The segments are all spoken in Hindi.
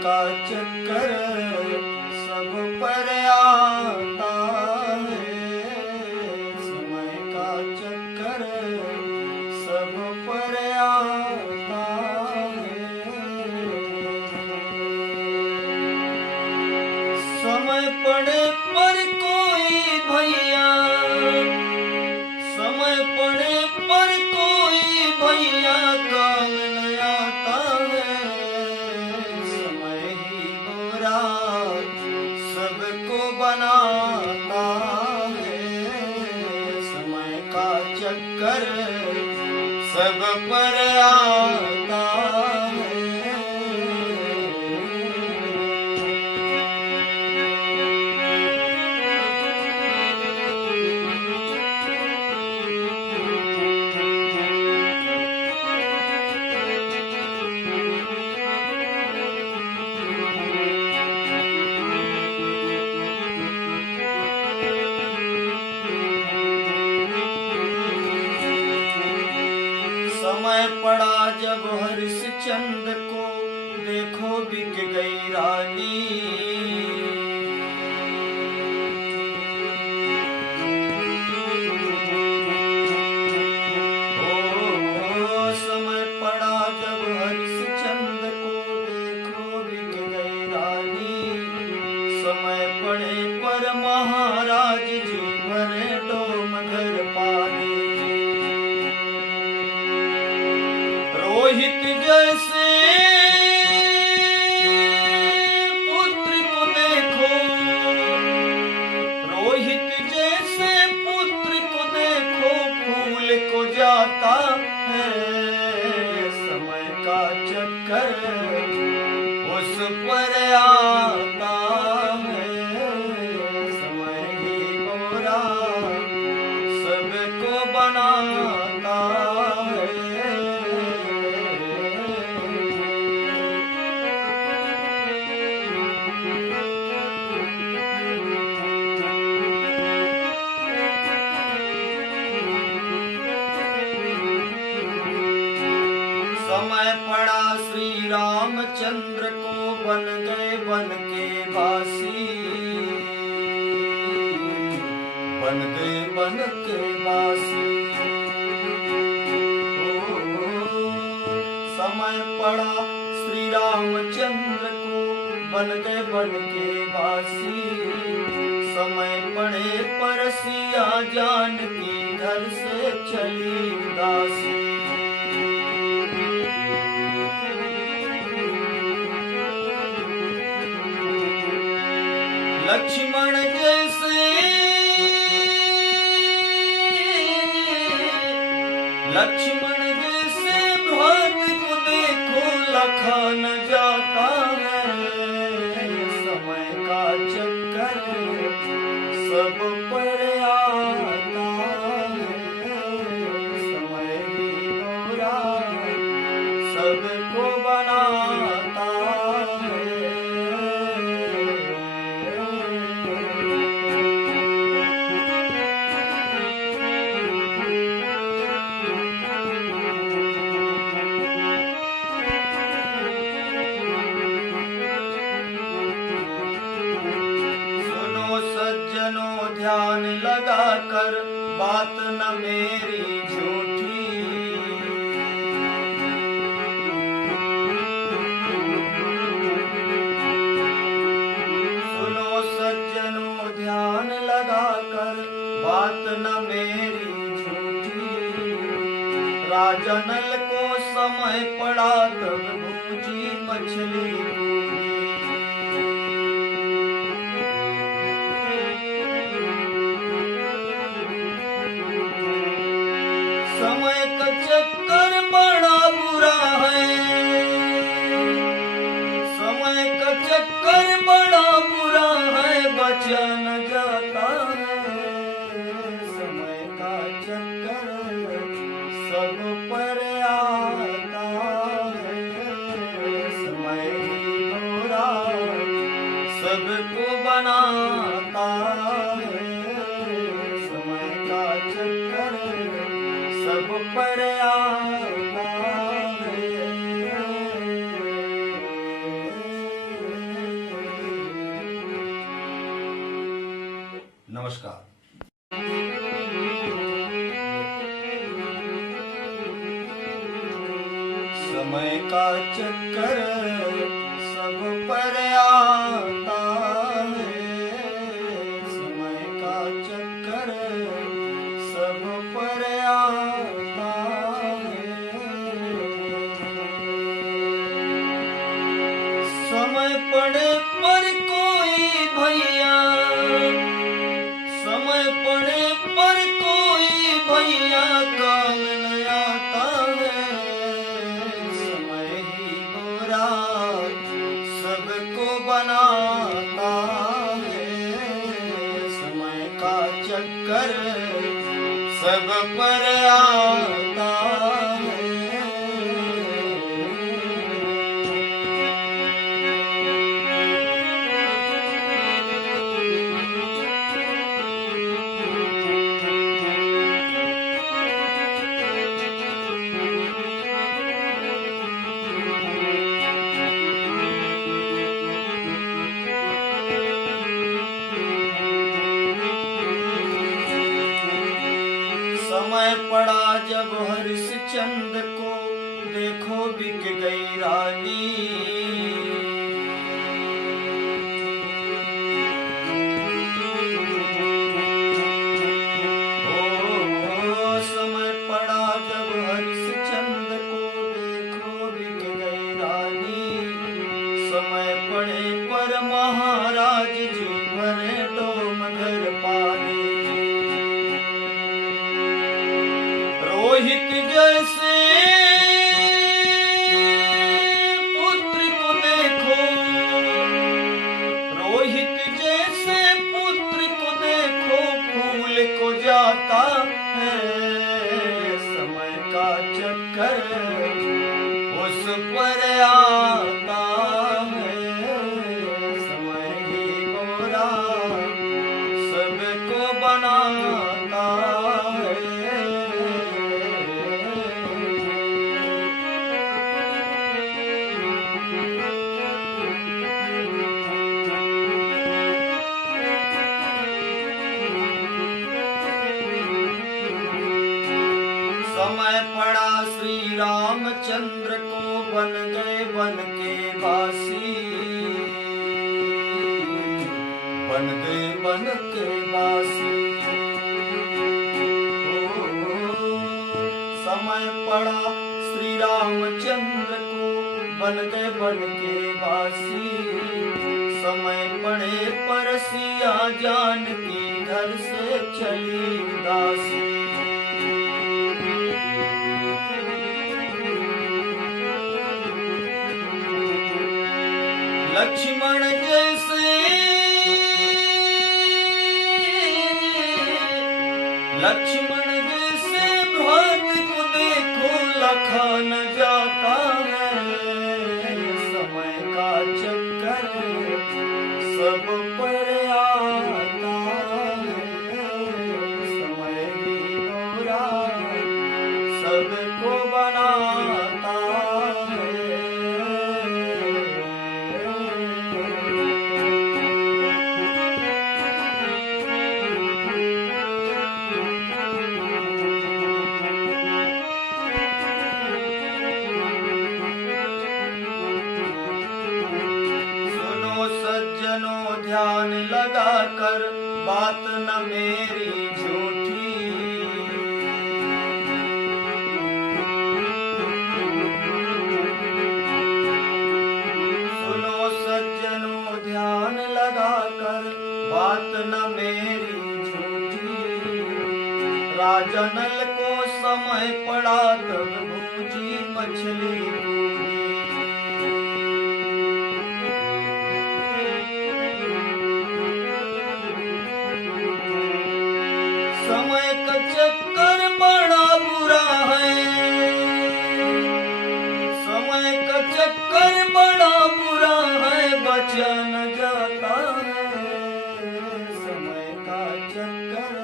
का चक्कर सब पर आता है, समय का चक्कर सब पर आता है। समय पड़े पर कोई भैया, समय पड़े पर कोई भैया काम न आता है, समय ही बुरा सबको बनाता है, समय का चक्कर सब पर आता है। समय पड़ा जब हरिश्चंद्र को देखो बिक गई रानी, ओ समय पड़ा जब हरिश्चंद्र को देखो बिक गई रानी, समय पड़े पर महाराज जी भरे डोम घर पानी। रोहित जैसे पुत्र को देखो, रोहित जैसे पुत्र को देखो फूल को जाता है, समय का चक्कर उस पर आता है, समय ही बुरा सबको बनाता है। समय पड़ा श्री रामचंद्र को बन गए वन के वासी, बन गए वन के वासी। समय पड़ा श्री रामचंद्र को बन गए वन के वासी, समय पड़े पर सिया जानकी घर से चली उदासी। लक्ष्मण जैसे, लक्ष्मण जैसे भ्रात को देखो लखा न जाता है, समय का चक्कर सब पर आता है, समय ही बुरा सबको बनाता है। सज्जनों ध्यान लगा कर बात न मेरी झूठी, सुनो सज्जनों ध्यान लगा कर बात न मेरी झूठी। राजा नल को समय पड़ा तब भूजी मछली पूरी, समय का चक्कर बड़ा बुरा है, समय का चक्कर बड़ा बुरा है, बचा न जाता है, समय का चक्कर सब पर आता है, समय ही बुरा सबको बनाता है, समय का चक्कर सब पर आता है। समय का चक्कर सब पर आता है, समय का चक्कर सब पर आता है। समय पड़े पर कोई भैया, समय पड़े पर कोई भैया काम न आता है, समय ही बुरा सबको बनाता है, समय का चक्कर सब पर आता है। समय पड़ा जब हरिश्चंद्र को, देखो बिक गई रानी। ओ समय पड़ा जब हरिश्चंद्र को, देखो बिक गई रानी। समय पड़े पर महाराज जी भरे डोम घर पानी। रोहित जैसे पुत्र को देखो, रोहित जैसे पुत्र को देखो, फूल को जाता है, समय का चक्कर उस पर आता है, समय ही बुरा सबको बनाता है। समय पड़ा श्री रामचंद्र को, बन गए वन के वासी, बन गए वन के वासी। समय पड़ा श्री रामचंद्र को, बन गए वन के वासी। समय पड़े पर सिया जानकी घर से चली उदासी। लक्ष्मण जैसे, लक्ष्मण जैसे भक्त को देखो, लखा न जाता है, समय का चक्कर सब पर आता है, समय ही बुरा सबको बनाता है। ध्यान लगा कर बात न मेरी झूठी, सुनो सज्जनों ध्यान लगा कर बात न मेरी झूठी। राजा नल को समय पड़ा तब भूजी मछली पूरी। समय का चक्कर बड़ा बुरा है, समय का चक्कर बड़ा बुरा है, बचा न जाता है, समय का चक्कर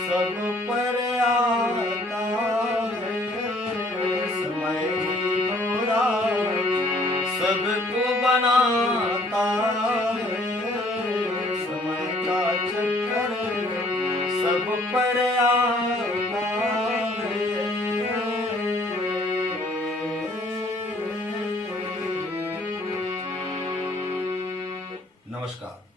सब पर आता है, समय ही बुरा सबको बनाता है, समय का चक्कर सब पर आता है। नमस्कार।